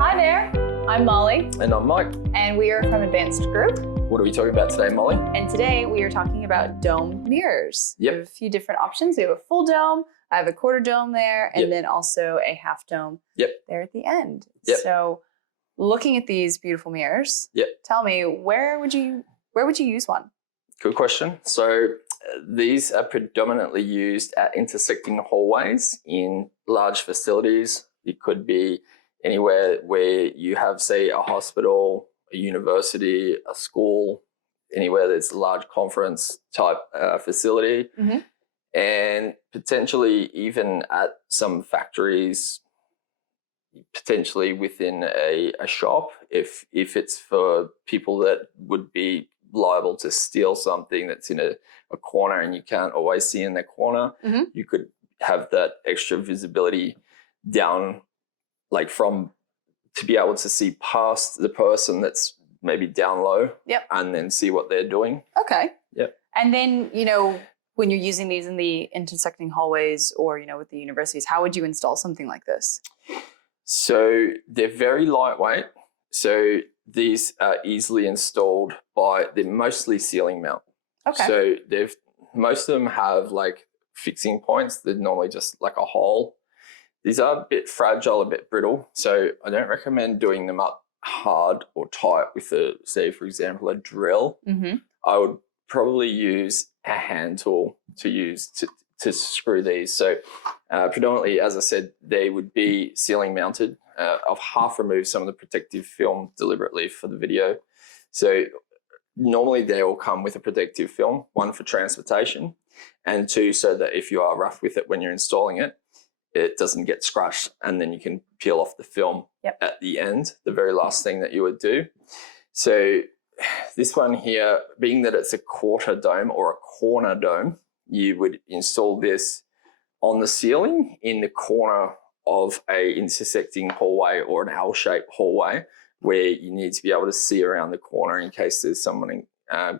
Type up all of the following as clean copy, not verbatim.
Hi there, I'm Molly. And I'm Mike. And we are from Advanced Group. What are we talking about today, Molly? And today we are talking about dome mirrors. Yep. We have a few different options. We have a full dome, I have a quarter dome there, and then also a half dome there at the end. Yep. So looking at these beautiful mirrors, tell me, where would you use one? Good question. So these are predominantly used at intersecting hallways in large facilities. It could be anywhere where you have, say, a hospital, a university, a school, anywhere that's a large conference type facility, and potentially even at some factories, potentially within a shop, if it's for people that would be liable to steal something that's in a corner and you can't always see in the corner, you could have that extra visibility down, like to be able to see past the person that's maybe down low and then see what they're doing. Okay. Yep. And then, when you're using these in the intersecting hallways or, with the universities, how would you install something like this? So they're very lightweight. So these are easily installed they're mostly ceiling mount. Okay. So most of them have like fixing points. They're normally just like a hole. These are a bit fragile, a bit brittle. So I don't recommend doing them up hard or tight with say, for example, a drill. I would probably use a hand tool to screw these. So predominantly, as I said, they would be ceiling mounted. I've half removed some of the protective film deliberately for the video. So normally they will come with a protective film, one for transportation, and two, so that if you are rough with it when you're installing it, it doesn't get scratched, and then you can peel off the film at the end, the very last thing that you would do. So this one here, being that it's a quarter dome or a corner dome, you would install this on the ceiling in the corner of a intersecting hallway or an L-shaped hallway where you need to be able to see around the corner in case there's someone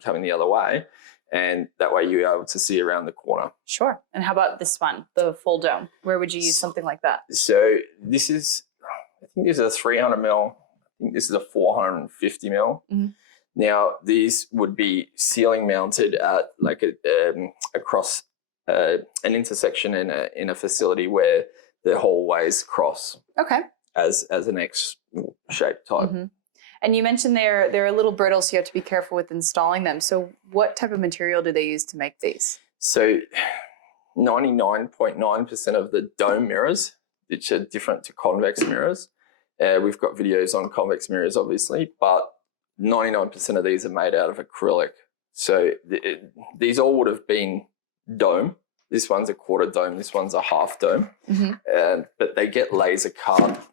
coming the other way. And that way you're able to see around the corner. Sure. And how about this one, the full dome? Where would you use something like that? So this is, I think this is a 300 mil. I think this is a 450 mil. Now these would be ceiling mounted at like across an intersection in a facility where the hallways cross. Okay. As an X-shaped type. And you mentioned they're a little brittle, so you have to be careful with installing them. So what type of material do they use to make these? So 99.9% of the dome mirrors, which are different to convex mirrors, we've got videos on convex mirrors, obviously, but 99% of these are made out of acrylic. So these all would have been dome. This one's a quarter dome. This one's a half dome. But they get laser cut.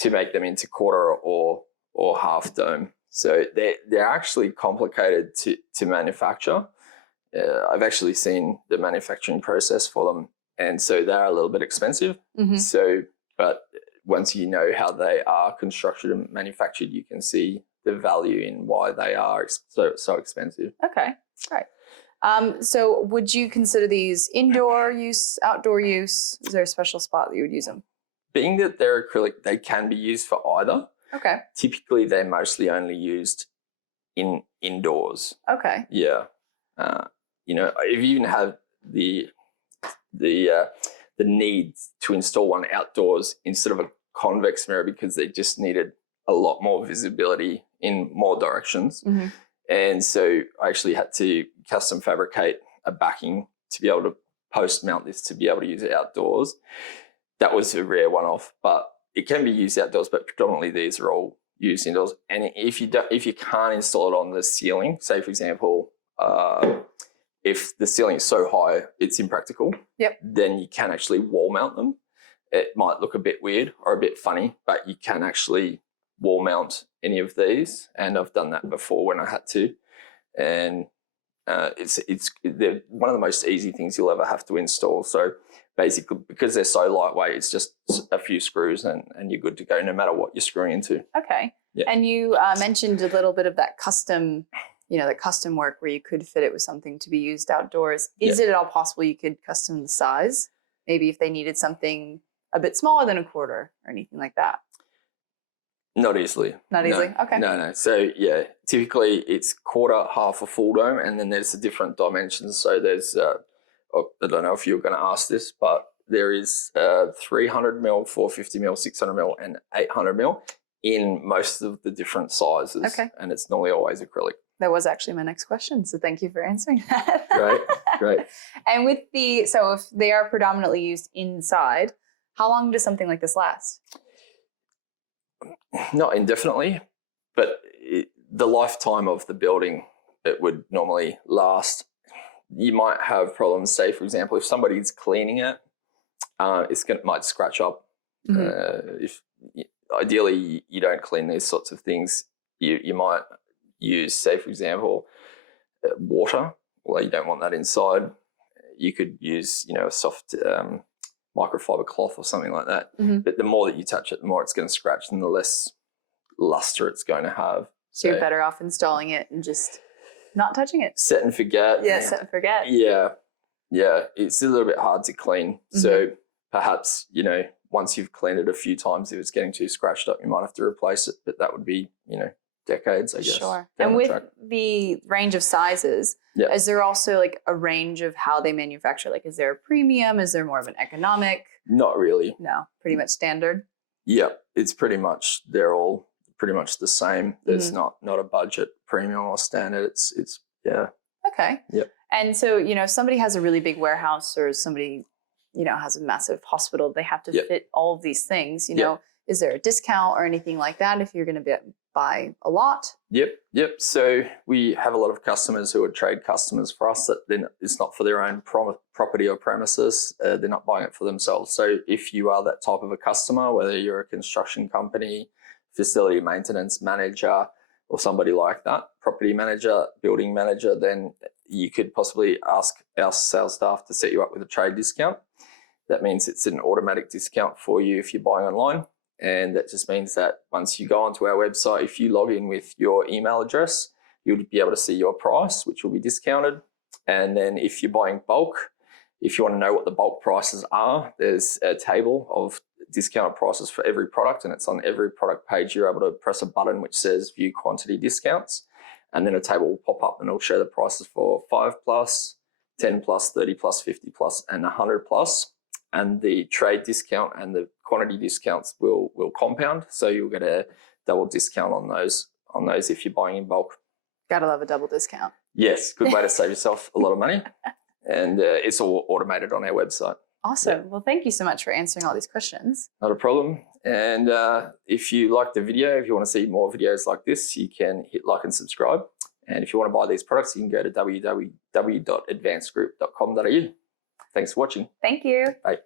To make them into quarter or half dome. So they're actually complicated to manufacture. I've actually seen the manufacturing process for them, and so they're a little bit expensive. But once you know how they are constructed and manufactured, you can see the value in why they are so expensive. Okay, right. So would you consider these indoor use, outdoor use? Is there a special spot that you would use them? Being that they're acrylic, they can be used for either. Okay. Typically, they're mostly only used indoors. Okay. Yeah. If you even have the need to install one outdoors instead of a convex mirror because they just needed a lot more visibility in more directions. And so I actually had to custom fabricate a backing to be able to post mount this to be able to use it outdoors. That was a rare one-off, but it can be used outdoors, but predominantly these are all used indoors. And if you can't install it on the ceiling, say for example, if the ceiling is so high it's impractical, then you can actually wall mount them. It might look a bit weird or a bit funny, but you can actually wall mount any of these, and I've done that before when I had to. And they're one of the most easy things you'll ever have to install. So basically, because they're so lightweight, it's just a few screws and you're good to go no matter what you're screwing into. Okay. And you mentioned a little bit of that custom, that custom work where you could fit it with something to be used outdoors. Is it at all possible you could custom the size? Maybe if they needed something a bit smaller than a quarter or anything like that? Not easily. Not easily? Okay. No. So yeah, typically it's quarter, half, or full dome, and then there's the different dimensions. So there's, I don't know if you were going to ask this, but there is 300 mil, 450 mil, 600 mil, and 800 mil in most of the different sizes. Okay. And it's normally always acrylic. That was actually my next question, so thank you for answering that. Great. And with so if they are predominantly used inside, how long does something like this last? Not indefinitely, but the lifetime of the building, it would normally last. You might have problems, say, for example, if somebody's cleaning it, might scratch up. If ideally you don't clean these sorts of things, you might use, say, for example, water. Well, you don't want that inside. You could use, a soft microfiber cloth or something like that. But the more that you touch it, the more it's going to scratch and the less luster it's going to have. So you're better off installing it and just not touching it. Set and forget. Yeah, set and forget. Yeah. It's a little bit hard to clean. So perhaps, once you've cleaned it a few times, if it's getting too scratched up, you might have to replace it. But that would be, decades, I guess. Sure. And with the range of sizes, is there also like a range of how they manufacture? Like, is there a premium? Is there more of an economic? Not really. No, pretty much standard. Yeah, it's pretty much, they're all pretty much the same. There's not a budget premium or standard. It's Okay. Yep. And so, if somebody has a really big warehouse or somebody, has a massive hospital, they have to fit all of these things, is there a discount or anything like that if you're going to buy a lot? Yep. So we have a lot of customers who are trade customers for us that then it's not for their own property or premises. They're not buying it for themselves. So if you are that type of a customer, whether you're a construction company, facility maintenance manager, or somebody like that, property manager, building manager, then you could possibly ask our sales staff to set you up with a trade discount. That means it's an automatic discount for you if you're buying online. And that just means that once you go onto our website, if you log in with your email address, you'll be able to see your price, which will be discounted. And then if you're buying bulk, if you want to know what the bulk prices are, there's a table of discounted prices for every product, and it's on every product page. You're able to press a button which says view quantity discounts, and then a table will pop up and it'll show the prices for 5+, 10+, 30+, 50+, and 100+. And the trade discount and the quantity discounts will compound, so you'll get a double discount on those if you're buying in bulk. Gotta love a double discount. Yes, good way to save yourself a lot of money, and it's all automated on our website. Awesome. Yeah. Well, thank you so much for answering all these questions. Not a problem. And if you like the video, if you want to see more videos like this, you can hit like and subscribe. And if you want to buy these products, you can go to www.advancedgroup.com.au. Thanks for watching. Thank you. Bye.